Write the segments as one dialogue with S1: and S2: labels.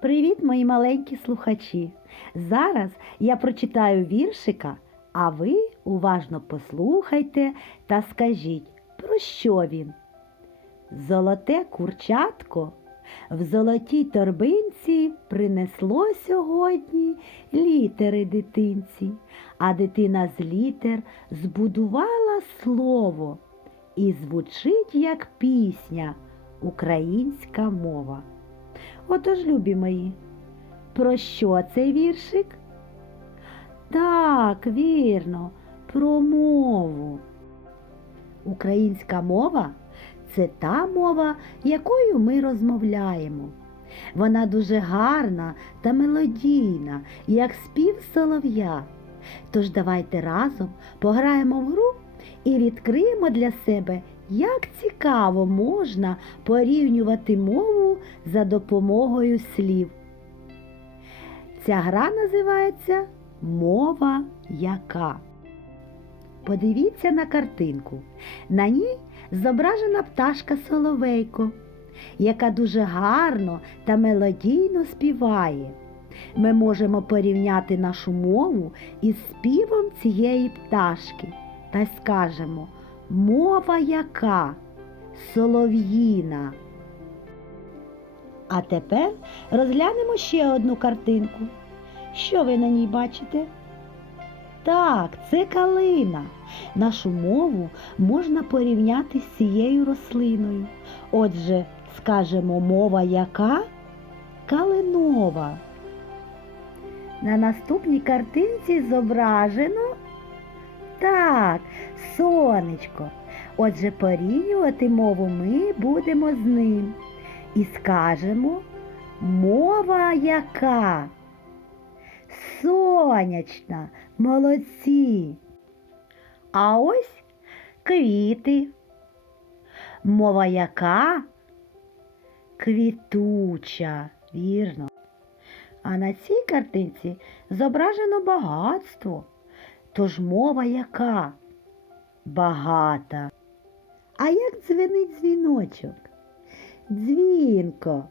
S1: Привіт, мої маленькі слухачі! Зараз я прочитаю віршика, а ви уважно послухайте та скажіть, про що він. Золоте курчатко в золотій торбинці принесло сьогодні літери дитинці, а дитина з літер збудувала слово і звучить як пісня українська мова. Отож, любі мої, про що цей віршик? Так, вірно, про мову. Українська мова це та мова, якою ми розмовляємо. Вона дуже гарна та мелодійна, як спів солов'я. Тож давайте разом пограємо в гру і відкриємо для себе, як цікаво можна порівнювати мову за допомогою слів. Ця гра називається Мова яка. Подивіться на картинку. На ній зображена пташка Соловейко, яка дуже гарно та мелодійно співає. Ми можемо порівняти нашу мову із співом цієї пташки та скажемо Мова яка? Солов'їна. А тепер розглянемо ще одну картинку. Що ви на ній бачите? Так, це калина. Нашу мову можна порівняти з цією рослиною. Отже, скажемо мова яка? Калинова. На наступній картинці зображено так, сонечко. Отже, порівнювати мову ми будемо з ним. І скажемо мова яка? Сонячна, молодці. А ось квіти. Мова яка? Квітуча, вірно. А на цій картинці зображено багатство. Тож мова яка? Багата. А як дзвенить дзвіночок? Дзвінко.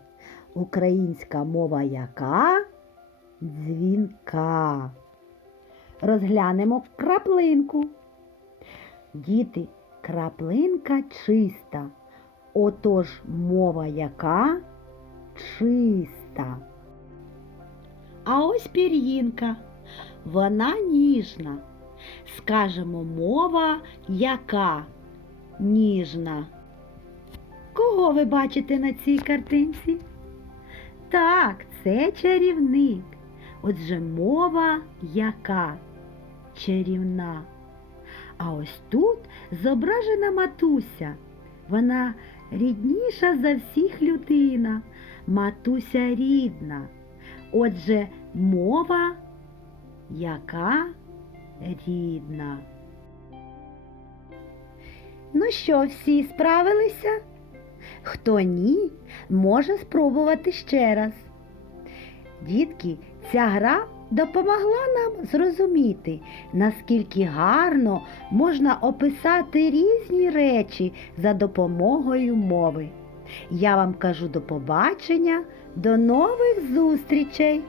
S1: Українська мова яка? Дзвінка. Розглянемо краплинку. Діти, краплинка чиста. Отож мова яка? Чиста. А ось пір'їнка. Вона ніжна. Скажемо мова яка? Ніжна. Кого ви бачите на цій картинці? Так, це чарівник. Отже, мова яка? Чарівна. А ось тут зображена матуся. Вона рідніша за всіх людина. Матуся рідна. Отже, мова яка рідна. Ну що, всі справилися? Хто ні, може спробувати ще раз. Дітки, ця гра допомогла нам зрозуміти, наскільки гарно можна описати різні речі за допомогою мови. Я вам кажу до побачення, до нових зустрічей!